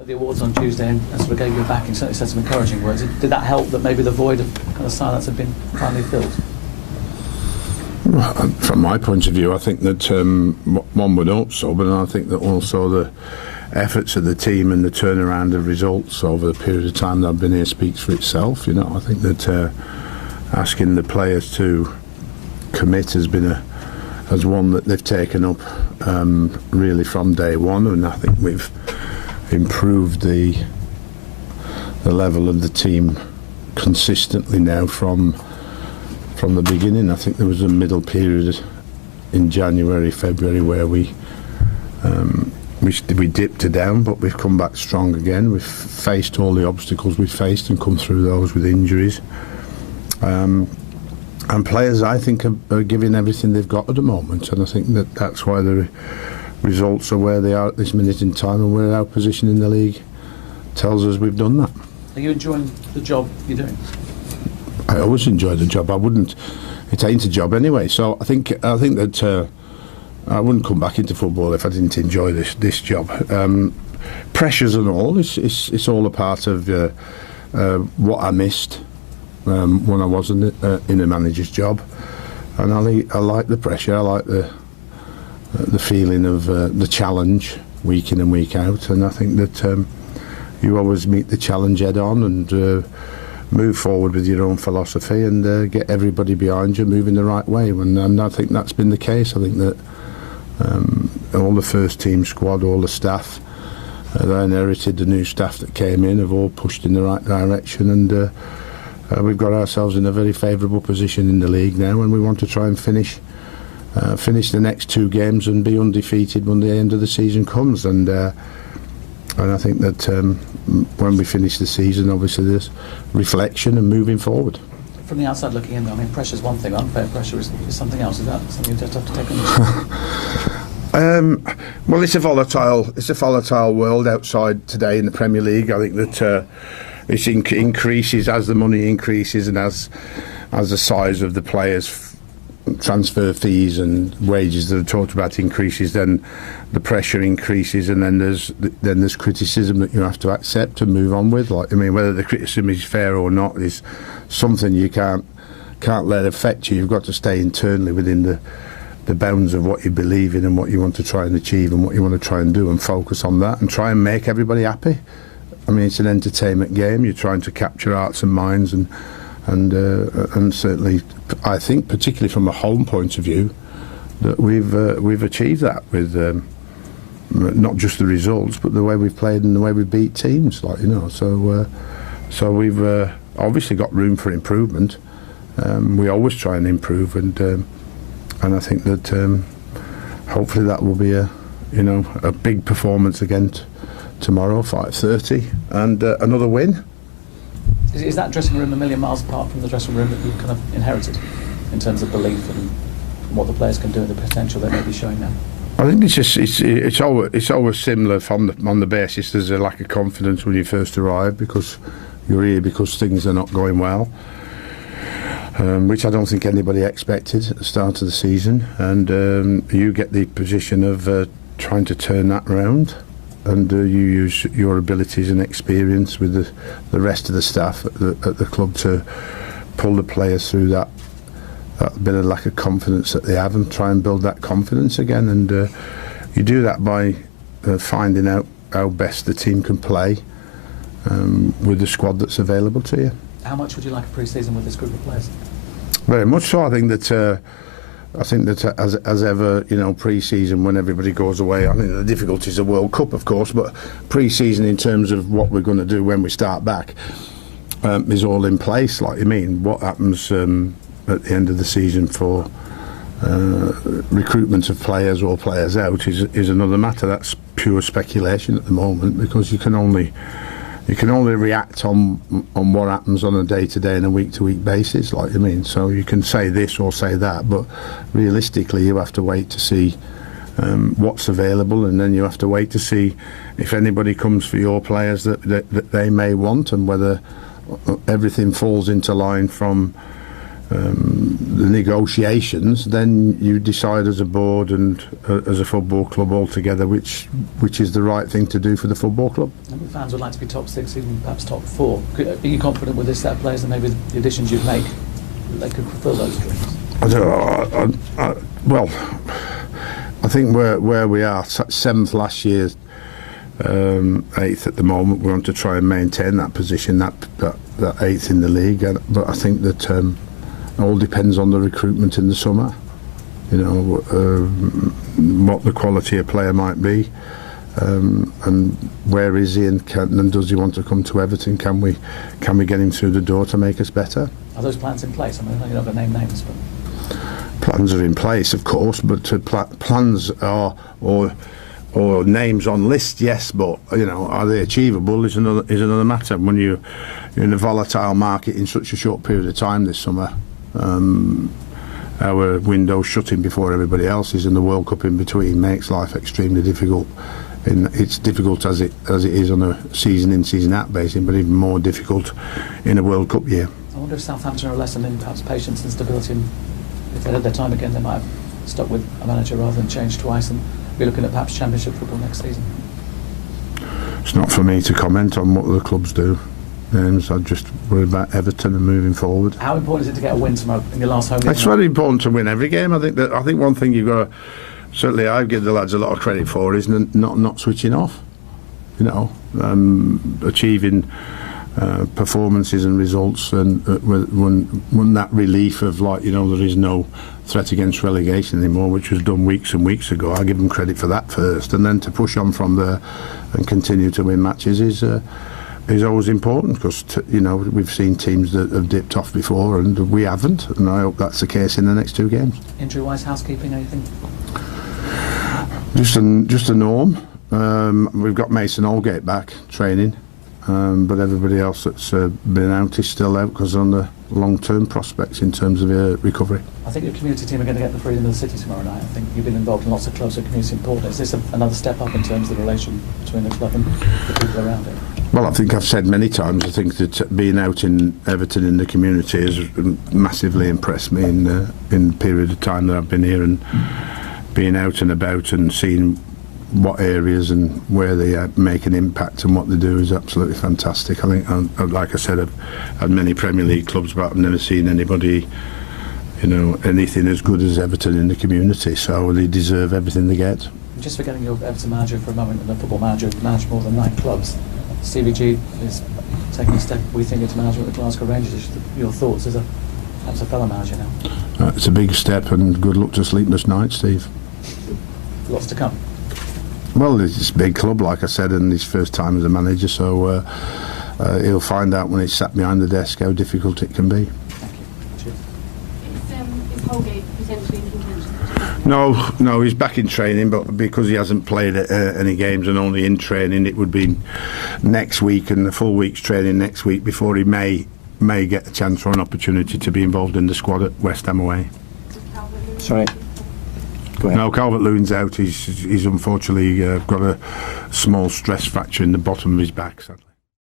at the awards on Tuesday and sort of gave you back and certainly said some encouraging words. Did that help that maybe the void of kind of silence had been finally filled? Well, from my point of view, I think that one would hope so, but I think that also the efforts of the team and the turnaround of results over the period of time that I've been here speaks for itself. You know, I think that asking the players to commit has one that they've taken up really from day one, and I think we've improved the level of the team consistently now from the beginning. I think there was a middle period in January, February where we dipped down, but we've come back strong again. We've faced all the obstacles we've faced and come through those with injuries. And players, I think, are giving everything they've got at the moment, and I think that's why the results are where they are at this minute in time, and where our position in the league tells us we've done that. Are you enjoying the job you're doing? I always enjoy the job. It ain't a job anyway. So I think that I wouldn't come back into football if I didn't enjoy this job. Pressures and all, it's all a part of what I missed when I wasn't in a manager's job. And I like the pressure. I like the feeling of the challenge week in and week out. And I think that you always meet the challenge head on and move forward with your own philosophy and get everybody behind you moving the right way. And I think that's been the case. I think that all the first team squad, all the staff that inherited, the new staff that came in, have all pushed in the right direction, and we've got ourselves in a very favourable position in the league now, and we want to try and finish the next two games and be undefeated when the end of the season comes. And I think that when we finish the season, obviously there's reflection and moving forward. From the outside looking in, I mean, pressure's one thing, unfair pressure is something else. Is that something you just have to take on? Well, it's a volatile world outside today in the Premier League. I think that it increases as the money increases and as the size of the players' transfer fees and wages that are talked about increases, then the pressure increases, and then there's criticism that you have to accept and move on with. Like, I mean, whether the criticism is fair or not is something you can't let affect you. You've got to stay internally within the bounds of what you believe in and what you want to try and achieve and what you want to try and do, and focus on that and try and make everybody happy. I mean, it's an entertainment game. You're trying to capture hearts and minds, and certainly, I think, particularly from a home point of view, that we've achieved that with not just the results, but the way we've played and the way we beat teams. Like, you know, so we've obviously got room for improvement. We always try and improve, and I think that hopefully that will be a big performance again tomorrow, 5:30, and another win. Is that dressing room a million miles apart from the dressing room that you've kind of inherited in terms of belief and what the players can do and the potential they may be showing now? I think it's always similar on the basis there's a lack of confidence when you first arrive, because you're here because things are not going well, which I don't think anybody expected at the start of the season, and you get the position of trying to turn that around. And you use your abilities and experience with the rest of the staff at the club to pull the players through that bit of lack of confidence that they have, and try and build that confidence again. And you do that by finding out how best the team can play with the squad that's available to you. How much would you like a pre-season with this group of players? Very much so. I think that as ever, pre-season, when everybody goes away, I think the difficulties of World Cup, of course, but pre-season in terms of what we're going to do when we start back is all in place. Like, I mean, what happens at the end of the season for recruitment of players or players out is another matter. That's pure speculation at the moment, because you can only react on what happens on a day-to-day and a week-to-week basis. Like, I mean, so you can say this or say that, but realistically you have to wait to see what's available, and then you have to wait to see if anybody comes for your players that they may want, and whether everything falls into line from the negotiations, then you decide as a board and as a football club altogether which is the right thing to do for the football club. And the fans would like to be top 6, even perhaps top 4. Are you confident with this set of players and maybe the additions you make, they could fulfil those dreams? Well, I think where we are, 7th last year, 8th at the moment, we want to try and maintain that position, that 8th in the league. But I think that it all depends on the recruitment in the summer. You know, what the quality of player might be, and where is he, and does he want to come to Everton? Can we get him through the door to make us better? Are those plans in place? I mean, you're not going to name names, but plans are in place, of course. But plans are or names on list, yes. But you know, are they achievable? Is another matter. When you're in a volatile market in such a short period of time this summer. Our window shutting before everybody else's, and the World Cup in between makes life extremely difficult. It's difficult as it is on a season in, season out basis, but even more difficult in a World Cup year. I wonder if Southampton are a lesson in perhaps patience and stability, and if they had their time again, they might have stuck with a manager rather than changed twice and be looking at perhaps Championship football next season. It's not for me to comment on what the clubs do. I just worry about Everton and moving forward. How important is it to get a win tomorrow in your last home game? It's very important to win every game. I think one thing you've got to, certainly I give the lads a lot of credit for, is not switching off. You know, achieving performances and results, and when that relief of, like, you know, there is no threat against relegation anymore, which was done weeks and weeks ago. I give them credit for that first, and then to push on from there and continue to win matches is always important, because you know, we've seen teams that have dipped off before and we haven't, and I hope that's the case in the next 2 games. Injury-wise, housekeeping, anything? Just a norm. We've got Mason Allgate back training, but everybody else that's been out is still out because on the long-term prospects in terms of recovery. I think your community team are going to get the freedom of the city tomorrow night. I think you've been involved in lots of closer community support. Is this another step up in terms of the relation between the club and the people around it? Well, I think I've said many times, I think that being out in Everton in the community has massively impressed me in the period of time that I've been here, and being out and about and seeing what areas and where they make an impact and what they do is absolutely fantastic. I think, like I said, I've had many Premier League clubs, but I've never seen anybody, you know, anything as good as Everton in the community, so they deserve everything they get. Just forgetting your Everton manager for a moment, and a football manager who's managed more than 9 clubs, Stevie G is taking a step, we think, into management with Glasgow Rangers. Your thoughts as perhaps a fellow manager now? It's a big step, and good luck to sleepless nights, Steve. Lots to come. Well, it's a big club, like I said, and his first time as a manager, so he'll find out when he's sat behind the desk how difficult it can be. Thank you. Cheers. Is Holgate potentially in contention? No, he's back in training, but because he hasn't played any games and only in training, it would be next week and the full week's training next week before he may get a chance or an opportunity to be involved in the squad at West Ham away. Sorry. Go ahead. No, Calvert-Lewin's out. He's unfortunately got a small stress fracture in the bottom of his back, sadly.